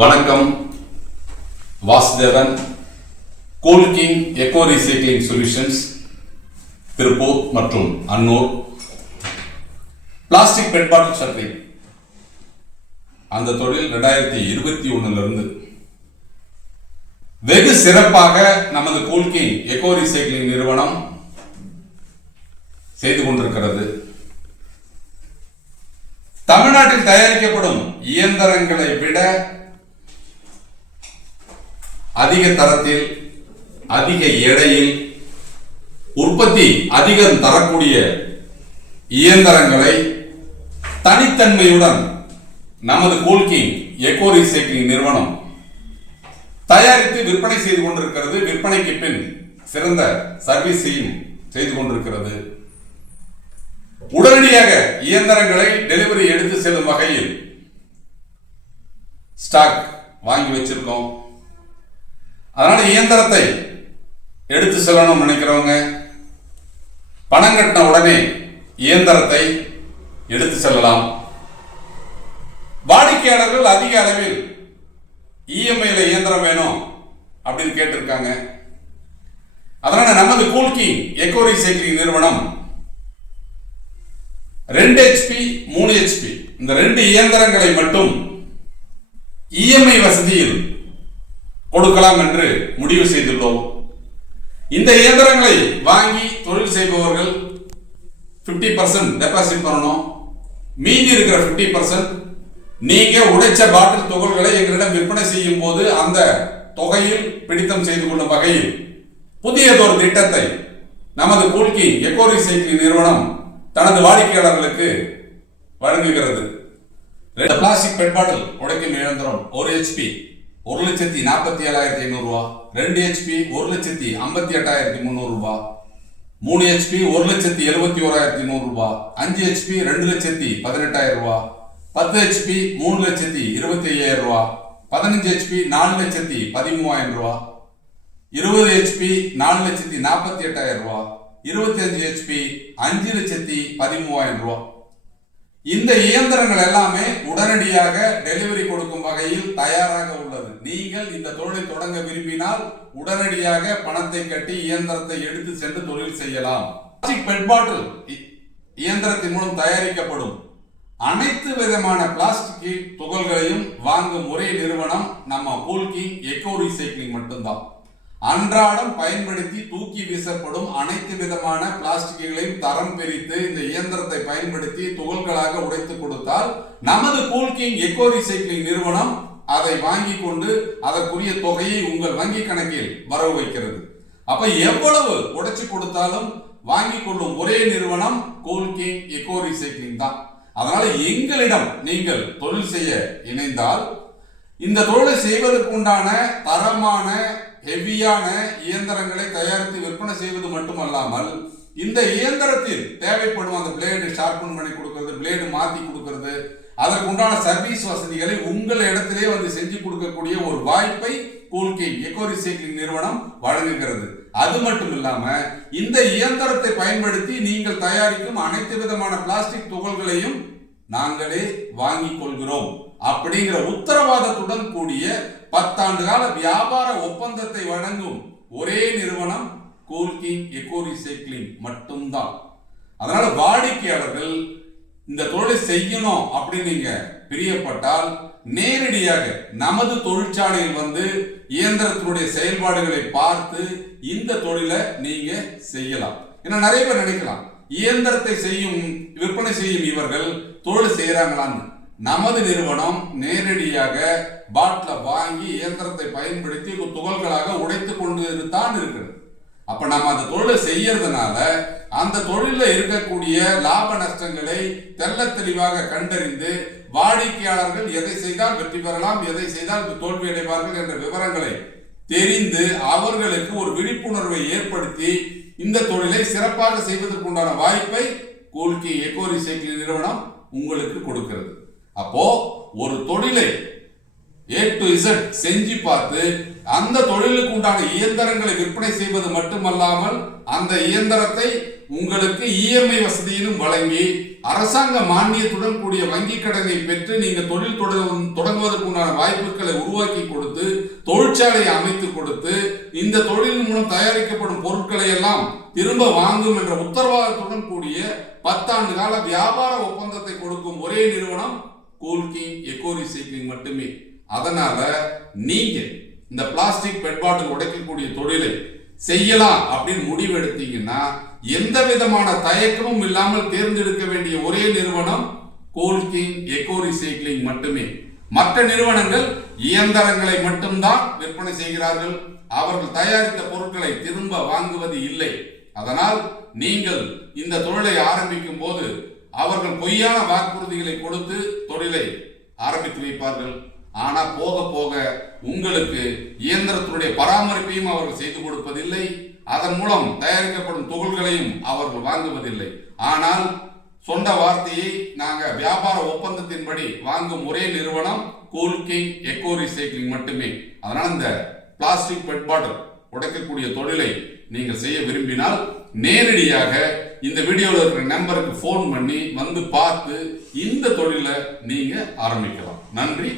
வணக்கம். வாசுதேவன், கோல்கிங் eco recycling solutions, Tiruppur மற்றும் Annur. Plastic PET bottle shattering அந்த தொழில் 2021 வெகு சிறப்பாக நமது கோல்கிங் எக்கோ ரீசைக்ளிங் நிறுவனம் செய்து கொண்டிருக்கிறது. தமிழ்நாட்டில் தயாரிக்கப்படும் இயந்திரங்களை விட அதிக தரத்தில், அதிக எடையில், உற்பத்தி அதிகம் தரக்கூடிய இயந்திரங்களை தனித்தன்மையுடன் நமது கோல்கிங் எக்கோ ரீசைக்ளிங் நிறுவனம் தயாரித்து விற்பனை செய்து கொண்டிருக்கிறது. விற்பனைக்கு பின் சிறந்த சர்வீஸையும் செய்து கொண்டிருக்கிறது. உடனடியாக இயந்திரங்களை டெலிவரி எடுத்து செல்லும் வகையில் ஸ்டாக் வாங்கி வச்சிருக்கோம். அதனால இயந்திரத்தை எடுத்து செல்லணும் நினைக்கிறவங்க பணம் கட்டின உடனே இயந்திரத்தை எடுத்து செல்லலாம். வாடிக்கையாளர்கள் அதிக அளவில் இஎம்ஐல இயந்திரம் வேணும் அப்படின்னு கேட்டிருக்காங்க. அதனால நமது கோல்கிங் எக்கோ ரீசைக்ளிங் நிறுவனம் 2 HP 3 HP இந்த 2 இயந்திரங்களை மட்டும் இஎம்ஐ வசதியில் கொடுக்கலாம் என்று முடிவு செய்துள்ளோம். இந்த இயந்திரங்களை வாங்கி தொழில் செய்பவர்கள் 50% டெபாசிட் பண்ணணும். மீதி இருக்கிற 50% நீங்க உடைச்ச பாட்டில் துகள்களை எங்களிடம் விற்பனை செய்யும் போது அந்த தொகையில் பிடித்தம் செய்து கொள்ளும் வகையில் புதியதொரு திட்டத்தை நமது கோல்கிங் எக்கோ ரீசைக்ளிங் நிறுவனம் தனது வாடிக்கையாளர்களுக்கு வழங்குகிறது. பிளாஸ்டிக் பெட் பாட்டில் உடைக்கும் இயந்திரம் 1 HP 1,47,500 ரூபா, 2 HP 1,58,300 ரூபா, 3 HP 1,71,100 ரூபா, 5 HP 2,18,000 ரூபா, 10 HP 3,25,000 ரூபா, 15 HP 4,13,000 ரூபா, 20 HP 4,48,000 ரூபா, 25 HP 5,13,000 ரூபா. இந்த இயந்திரங்கள் எல்லாமே உடனடியாக டெலிவரி கொடுக்கும் வகையில் தயாராக உள்ளது. நீங்கள் இந்த தொழிலை தொடங்க விரும்பினால் உடனடியாக பணத்தை கட்டி இயந்திரத்தை எடுத்து சென்று தொழில் செய்யலாம். பிளாஸ்டிக் பெட் பாட்டில் இயந்திரத்தின் மூலம் தயாரிக்கப்படும் அனைத்து விதமான பிளாஸ்டிக் துகள்களையும் வாங்கும் ஒரே நிறுவனம் நம்ம கோல்கிங் எக்கோ ரீசைக்ளிங் மட்டும்தான். அன்றாடம் பயன்படுத்தி தூக்கி வீசப்படும் அனைத்து விதமான பிளாஸ்டிக்குகளையும் தரம் பிரித்து இந்த இயந்திரத்தை பயன்படுத்தி துகள்களாக உடைத்து கொடுத்தால் நமது கோல்கிங் எக்கோ ரீசைக்ளிங் நிறுவனம் அதை வாங்கி கொண்டு அதற்குரிய தொகையை உங்கள் வங்கி கணக்கில் வரவு வைக்கிறது. அப்ப எவ்வளவு உடைச்சு கொடுத்தாலும் வாங்கி கொள்ளும் ஒரே நிறுவனம் கோல்கிங் எக்கோ ரீசைக்ளிங் தான். அதனால எங்களிடம் நீங்கள் தொழில் செய்ய இணைந்தால் இந்த தொழிலை செய்வதற்குண்டான தரமான ஹெவியான இயந்திரங்களை தயாரித்து விற்பனை செய்வது மட்டுமல்லாமல் இந்த இயந்திரத்தில் தேவைப்படும் அந்த பிளேடு ஷார்பன் பண்ணி கொடுக்கிறது, பிளேடு மாத்தி கொடுக்கிறது, அதற்குண்டான சர்வீஸ் வசதிகளை உங்கள் இடத்திலே வந்து செஞ்சு கொடுக்கக்கூடிய ஒரு வாய்ப்பை கோல்கிங் எக்கோ ரீசைக்ளிங் நிறுவனம் வழங்குகிறது. அது மட்டும் இல்லாம இந்த இயந்திரத்தை பயன்படுத்தி நீங்கள் தயாரிக்கும் அனைத்து விதமான பிளாஸ்டிக் துகள்களையும் நாங்களே வாங்கிக் கொள்கிறோம் அப்படிங்கிற உத்தரவாதத்துடன் கூடிய 10 ஆண்டு கால வியாபார ஒப்பந்தத்தை வழங்கும் ஒரே நிறுவனம் கோல்கிங் எக்கோ ரீசைக்ளிங் மட்டும்தான். அதனால வாடிக்கையாளர்கள் இந்த தொழிலை செய்யணும் அப்படின்னு நீங்க பிரியப்பட்டால் நேரடியாக நமது தொழிற்சாலையில் வந்து இயந்திரத்தினுடைய செயல்பாடுகளை பார்த்து இந்த தொழிலை நீங்க செய்யலாம். ஏன்னா நிறைய பேர் நினைக்கலாம் இயந்திரத்தை செய்யும் விற்பனை செய்யும் இவர்கள் தொழில் செய்யறாங்களான்னு. நமது நிறுவனம் நேரடியாக பாட்டில வாங்கி இயந்திரத்தை பயன்படுத்தி துகள்களாக உடைத்து கொண்டு தான் இருக்கிறது. அப்ப நம்ம அந்த தொழிலை செய்யறதுனால அந்த தொழில இருக்கக்கூடிய லாப நஷ்டங்களை தெள்ள தெளிவாக கண்டறிந்து வாடிக்கையாளர்கள் எதை செய்தால் வெற்றி பெறலாம், எதை செய்தால் தோல்வி அடைவார்கள் என்ற விவரங்களை தெரிந்து அவர்களுக்கு ஒரு விழிப்புணர்வை ஏற்படுத்தி இந்த தொழிலை சிறப்பாக செய்வதற்குண்டான வாய்ப்பை கோல்கிங் எக்கோ ரீசைக்ளிங் நிறுவனம் உங்களுக்கு கொடுக்கிறது. அப்போ ஒரு தொழிலை A to Z செஞ்சு பார்த்து அந்த தொழிலுக்கு உண்டான இயந்திரங்களை விற்பனை செய்வது மட்டுமல்லாமல் அந்த இயந்திரத்தை உங்களுக்கு இஎம்ஐ வசதியிலும் வழங்கி அரசாங்க மானியத்துடன் கூடிய வங்கி கடனை பெற்று நீங்க தொழில் தொடங்குவதற்குண்டான வாய்ப்புகளை உருவாக்கி கொடுத்து, தொழிற்சாலையை அமைத்து கொடுத்து, இந்த தொழில் மூலம் தயாரிக்கப்படும் பொருட்களை எல்லாம் திரும்ப வாங்கும் என்ற உத்தரவாதத்துடன் கூடிய 10 ஆண்டு கால வியாபார ஒப்பந்தத்தை கொடுக்கும் ஒரே நிறுவனம் கூல்கிங் எக்கோ ரீசைக்ளிங் மட்டுமே. அதனால நீங்க இந்த பிளாஸ்டிக் பெட் பாட்டில் உடைக்கக்கூடிய தொழிலை செய்யலாம் அப்படின்னு முடிவெடுத்தீங்கன்னா எந்த விதமான தயக்கமும் இல்லாமல் தேர்ந்தெடுக்க வேண்டிய ஒரே நிறுவனம் கூல்கிங் எக்கோ ரீசைக்ளிங் மட்டுமே. மற்ற நிறுவனங்கள் இயந்திரங்களை மட்டும்தான் விற்பனை செய்கிறார்கள். அவர்கள் தயாரித்த பொருட்களை திரும்ப வாங்குவது இல்லை. அதனால் நீங்கள் இந்த தொழிலை ஆரம்பிக்கும் போது அவர்கள் பொய்யான வாக்குறுதிகளை கொடுத்து தொழிலை ஆரம்பித்து வைப்பார்கள். ஆனா போக போக உங்களுக்கு இயந்திரத்தினுடைய பராமரிப்பையும் அவர்கள் செய்து கொடுப்பதில்லை. அதன் மூலம் தயாரிக்கப்படும் துகள்களையும் அவர்கள் வாங்குவதில்லை. ஆனால் சொன்ன வார்த்தையை நாங்க வியாபார ஒப்பந்தத்தின்படி வாங்கும் ஒரே நிறுவனம் கூல்கிங் எக்கோ ரீசைக்ளிங் மட்டுமே. அதனால் இந்த பிளாஸ்டிக் பெட் பாட்டில் உடைக்கக்கூடிய தொழிலை நீங்கள் செய்ய விரும்பினால் நேரடியாக இந்த வீடியோவில் இருக்கிற நம்பருக்கு போன் பண்ணி வந்து பார்த்து இந்த தொழிலை நீங்க ஆரம்பிக்கலாம். நன்றி.